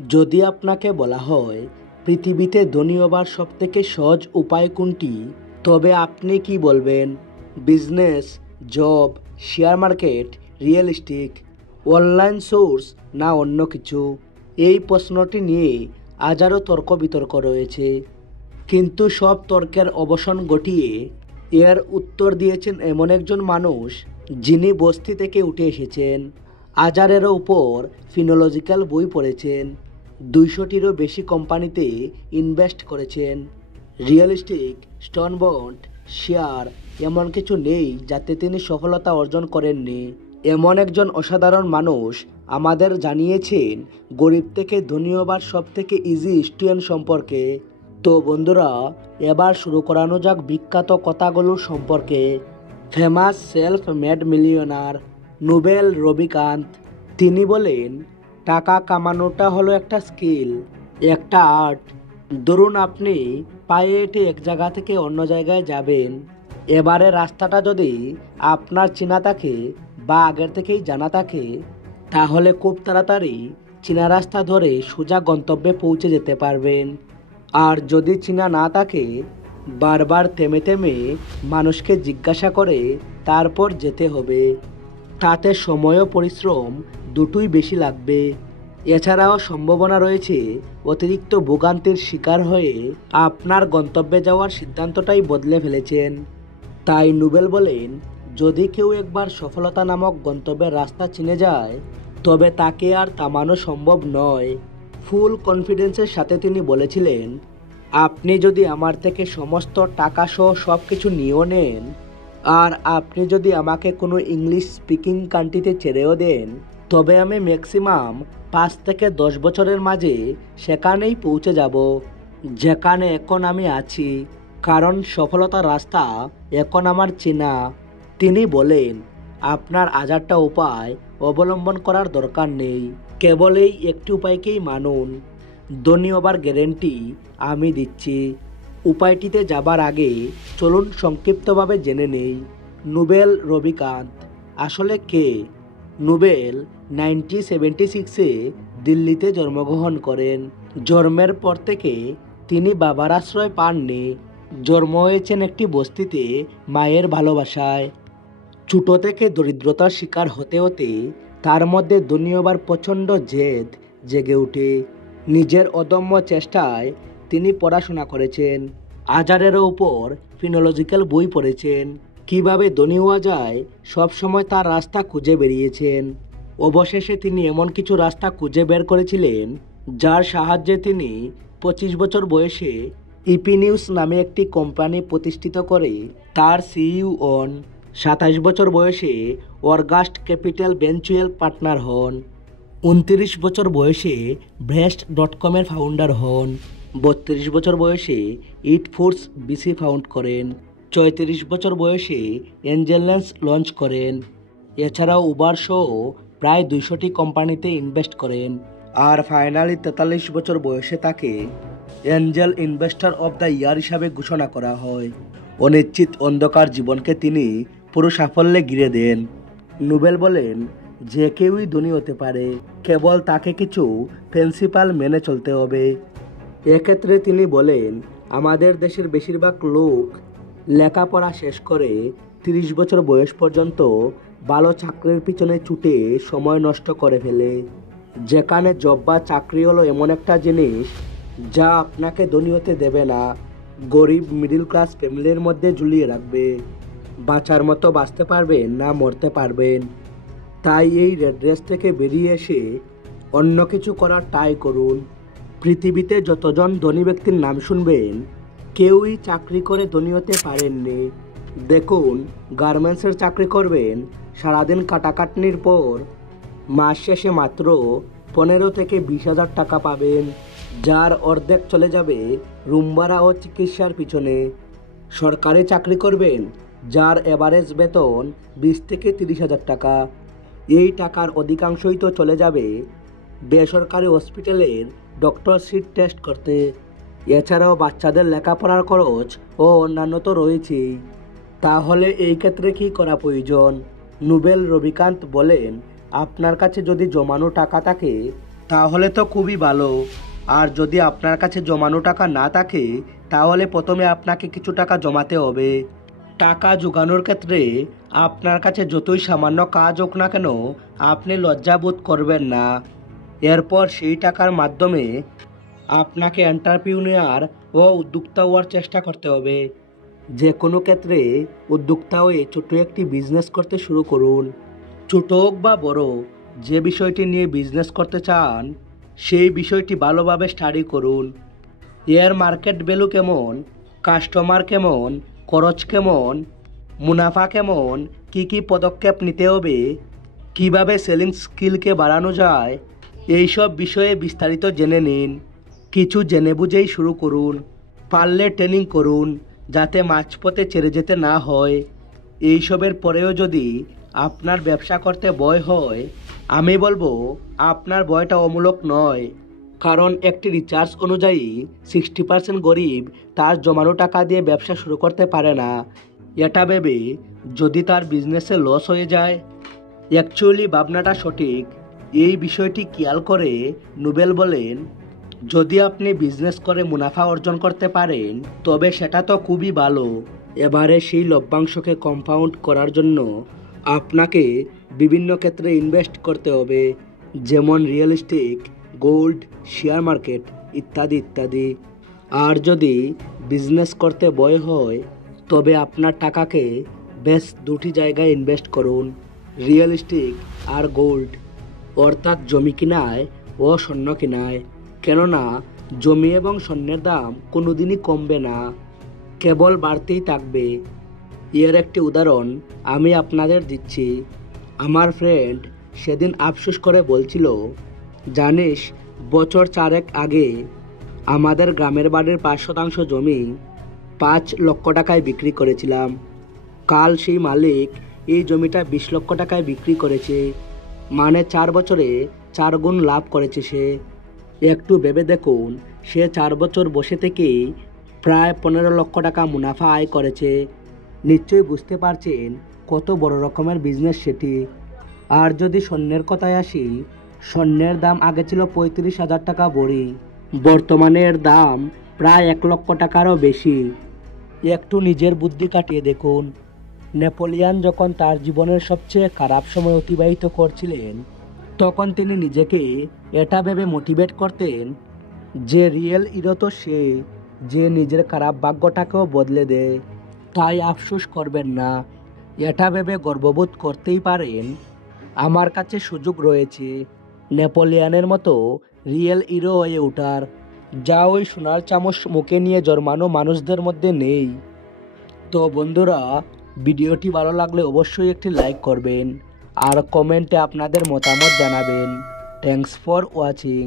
যদি আপনাকে বলা হয় পৃথিবীতে ধনী হবার সবথেকে সহজ উপায় কোনটি, তবে আপনি কি বলবেন? Business, job, share market, real estate, online source না অন্য কিছু? এই প্রশ্নটি নিয়ে হাজারো তর্ক বিতর্ক রয়েছে, কিন্তু সব তর্কের অবসান ঘটিয়ে এর উত্তর দিয়েছেন এমন একজন মানুষ যিনি বস্তি থেকে উঠে এসেছেন, হাজারেরও উপর ফিনোলজিক্যাল বই পড়েছেন, 200টিরও বেশি কোম্পানিতে ইনভেস্ট করেছেন। Real estate, stone bond, share এমন কিছু নেই যাতে তিনি সফলতা অর্জন করেননি। এমন একজন অসাধারণ মানুষ আমাদের জানিয়েছেন গরিব থেকে ধনী হবার সব থেকে ইজি স্টুডেন্ট সম্পর্কে। তো বন্ধুরা, এবার শুরু করানো যাক বিখ্যাত কথাগুলো সম্পর্কে। Famous self made millionaire Nobel Ravikant, তিনি বলেন, টাকা কামানোটা হলো একটা স্কিল, একটা আর্ট। ধরুন আপনি পায়ে হেঁটে এক জায়গা থেকে অন্য জায়গায় যাবেন। এবারে রাস্তাটা যদি আপনার চেনা থাকে বা আগের থেকেই জানা থাকে, তাহলে খুব তাড়াতাড়ি চেনা রাস্তা ধরে সোজা গন্তব্যে পৌঁছে যেতে পারবেন। আর যদি চেনা না থাকে, বারবার থেমে থেমে মানুষকে জিজ্ঞাসা করে তারপর যেতে হবে। তাতে সময় ও পরিশ্রম দুটোই বেশি লাগবে। এছাড়াও সম্ভাবনা রয়েছে অতিরিক্ত ভোগান্তির শিকার হয়ে আপনার গন্তব্যে যাওয়ার সিদ্ধান্তটাই বদলে ফেলেছেন। তাই নোবেল বলেন, যদি কেউ একবার সফলতা নামক গন্তব্যের রাস্তা চিনে যায়, তবে তাকে আর থামানো সম্ভব নয়। ফুল কনফিডেন্সের সাথে তিনি বলেছিলেন, আপনি যদি আমার থেকে সমস্ত টাকা সহ সব কিছু নিয়েও নেন, আর আপনি যদি আমাকে কোনো ইংলিশ স্পিকিং কান্ট্রিতে ছেড়েও দেন, তবে আমি ম্যাক্সিমাম 5 থেকে 10 বছরের মাঝে সেখানেই পৌঁছে যাব যেখানে এখন আমি আছি, কারণ সফলতার রাস্তা এখন আমার চেনা। তিনি বলেন, আপনার হাজারটা উপায় অবলম্বন করার দরকার নেই, কেবল এই একটি উপায়কেই মানুন। ধনী হবার গ্যারেন্টি আমি দিচ্ছি। উপায়টিতে যাবার আগে চলুন সংক্ষিপ্তভাবে জেনে নেই নোবেল রবিকান্ত আসলে কে। নোবেল 1976-এ দিল্লিতে জন্মগ্রহণ করেন। জন্মের পর থেকে তিনি বাবার আশ্রয় পাননি। জন্ম হয়েছেন একটি বস্তিতে মায়ের ভালোবাসায়। ছোট থেকে দরিদ্রতার শিকার হতে হতে তার মধ্যে ধনী হবার প্রচণ্ড জেদ জেগে ওঠে। নিজের অদম্য চেষ্টায় তিনি পড়াশোনা করেছেন, হাজারেরও উপর ফিনোলজিক্যাল বই পড়েছেন, কিভাবে ধনী হওয়া যায় সব সময় তার রাস্তা খুঁজে বেরিয়েছেন। অবশেষে তিনি এমন কিছু রাস্তা খুঁজে বের করেছিলেন যার সাহায্যে তিনি 25 বছর বয়সে ইপি নিউজ নামে একটি কোম্পানি প্রতিষ্ঠিত করে তার সিইও হন। 27 বছর বয়সে অর্গাস্ট ক্যাপিটাল ভেঞ্চুয়াল পার্টনার হন। 29 বছর বয়সে ব্রেস্ট.কমের ফাউন্ডার হন। 32 বছর বয়সে ইট ফুডস বিসি ফাউন্ড করেন। 34 বছর বয়সে এঞ্জেলস লঞ্চ করেন। এছাড়াও উবার সহ প্রায় 200টি কোম্পানিতে ইনভেস্ট করেন। আর ফাইনালি 43 বছর বয়সে তাকে Angel investor of the year হিসাবে ঘোষণা করা হয়। অনিশ্চিত অন্ধকার জীবনকে তিনি পুরো সাফল্যে ঘিরে দেন। নোবেল বলেন, যে কেউই ধনী হতে পারে, কেবল তাকে কিছু প্রিন্সিপাল মেনে চলতে হবে। এক্ষেত্রে তিনি বলেন, আমাদের দেশের বেশিরভাগ লোক লেখাপড়া শেষ করে 30 বছর বয়স পর্যন্ত ভালো চাকরির পিছনে ছুটে সময় নষ্ট করে ফেলে, যেখানে জব বা চাকরি হলো এমন একটা জিনিস যা আপনাকে ধনী হতে দেবে না, গরিব মিডল ক্লাস ফ্যামিলির মধ্যে ঝুলিয়ে রাখবে। বাঁচার মতো বাঁচতে পারবেন না মরতে পারবেন। তাই এই রেড রেস থেকে বেরিয়ে এসে অন্য কিছু করার ট্রাই করুন। পৃথিবীতে যতজন ধনী ব্যক্তির নাম শুনবেন, কেউই চাকরি করে ধনী হতে পারেননি। দেখুন, গার্মেন্টসের চাকরি করবেন, সারাদিন কাটাকাটনির পর মাস শেষে মাত্র 15 থেকে 20,000 টাকা পাবেন, যার অর্ধেক চলে যাবে রুম ভাড়া ও চিকিৎসার পিছনে। সরকারি চাকরি করবেন, যার এভারেজ বেতন 20 থেকে 30,000 টাকা। এই টাকার অধিকাংশই তো চলে যাবে বেসরকারি হসপিটালের ডক্টরশিপ টেস্ট করতে। এছাড়াও বাচ্চাদের লেখাপড়ার খরচ ও অন্যান্য তো রয়েছেই। তাহলে এই ক্ষেত্রে কী করা প্রয়োজন? নোবেল রবিকান্ত বলেন, আপনার কাছে যদি জমানো টাকা থাকে, তাহলে তো খুবই ভালো। আর যদি আপনার কাছে জমানো টাকা না থাকে তাহলে প্রথমে আপনাকে কিছু টাকা জমাতে হবে। টাকা জোগানোর ক্ষেত্রে আপনার কাছে যতই সামান্য কাজ হোক না কেন আপনি লজ্জাবোধ করবেন না। এরপর সেই টাকার মাধ্যমে আপনাকে এন্টারপ্রেনিউর ও উদ্যোক্তা হওয়ার চেষ্টা করতে হবে। যে কোনো ক্ষেত্রে উদ্যোক্তা হয়ে ছোট একটি বিজনেস করতে শুরু করুন। ছোট হোক বা বড়, যে বিষয়টি নিয়ে বিজনেস করতে চান সেই বিষয়টি ভালোভাবে স্টাডি করুন। এর মার্কেট ভ্যালু কেমন, কাস্টমার কেমন, খরচ কেমন, মুনাফা কেমন, কি পদক্ষেপ নিতে হবে, কিভাবে সেলিং স্কিলকে বাড়ানো যায়, এইসব বিষয়ে বিস্তারিত জেনে নিন। কিছু জেনে বুঝেই শুরু করুন। পারলে ট্রেনিং করুন যাতে মাঝপথে ছেড়ে যেতে না হয়। এইসবের পরেও যদি আপনার ব্যবসা করতে ভয় হয়, আমি বলবো আপনার ভয়টা অমূলক নয়। কারণ একটি রিসার্চ অনুযায়ী 60% গরিব তার জমানো টাকা দিয়ে ব্যবসা শুরু করতে পারে না। এটা ভেবে যদি তার বিজনেসে লস হয়ে যায়, অ্যাকচুয়ালি ভাবনাটা সঠিক। এই বিষয়টি খেয়াল করে নোবেল বলেন, যদি আপনি বিজনেস করে মুনাফা অর্জন করতে পারেন তবে সেটা তো খুবই ভালো। এবারে সেই লভ্যাংশকে কম্পাউন্ড করার জন্য আপনাকে বিভিন্ন ক্ষেত্রে ইনভেস্ট করতে হবে, যেমন real estate, gold, share market ইত্যাদি ইত্যাদি। আর যদি বিজনেস করতে ভয় হয় তবে আপনার টাকাকে বেশ দুটি জায়গায় ইনভেস্ট করুন, রিয়েল এস্টেট আর গোল্ড, অর্থাৎ জমি কিনায় ও স্বর্ণ কিনায়। কেননা জমি এবং স্বর্ণের দাম কোনোদিনই কমবে না, কেবল বাড়তেই থাকবে। এর একটি উদাহরণ আমি আপনাদের দিচ্ছি। আমার ফ্রেন্ড সেদিন আফসোস করে বলছিল, জানিস বছর 4 আগে আমাদের গ্রামের বাড়ির 5% জমি 5 লক্ষ টাকায় বিক্রি করেছিলাম। কাল সেই মালিক এই জমিটা 20 লক্ষ টাকায় বিক্রি করেছে, মানে 4 বছরে 4 গুণ লাভ করেছে সে। একটু ভেবে দেখুন, সে 4 বছর বসে থেকেই প্রায় 15 লক্ষ টাকা মুনাফা আয় করেছে। নিশ্চয়ই বুঝতে পারছেন কত বড় রকমের বিজনেস সেটি। আর যদি স্বর্ণের কথায় আসি, স্বর্ণের দাম আগে ছিল 35,000 টাকা ভরি, বর্তমানে এর দাম প্রায় 1 লক্ষ টাকারও বেশি। একটু নিজের বুদ্ধি কাটিয়ে দেখুন। নেপোলিয়ান যখন তার জীবনের সবচেয়ে খারাপ সময় অতিবাহিত করছিলেন তখন তিনি নিজেকে এটা ভেবে মোটিভেট করতেন যে রিয়েল হিরো তো সে যে নিজের খারাপ ভাগ্যটাকেও বদলে দেয়। তাই আফসোস করবেন না, এটা ভেবে গর্ববোধ করতেই পারেন আমার কাছে সুযোগ রয়েছে নেপোলিয়ানের মতো রিয়েল হিরো হয়ে ওঠার, যা ওই সোনার চামচ মুখে নিয়ে জন্মানো মানুষদের মধ্যে নেই। তো বন্ধুরা, ভিডিওটি ভালো লাগলে অবশ্যই একটি লাইক করবেন আর কমেন্টে আপনাদের মতামত জানাবেন। Thanks for watching.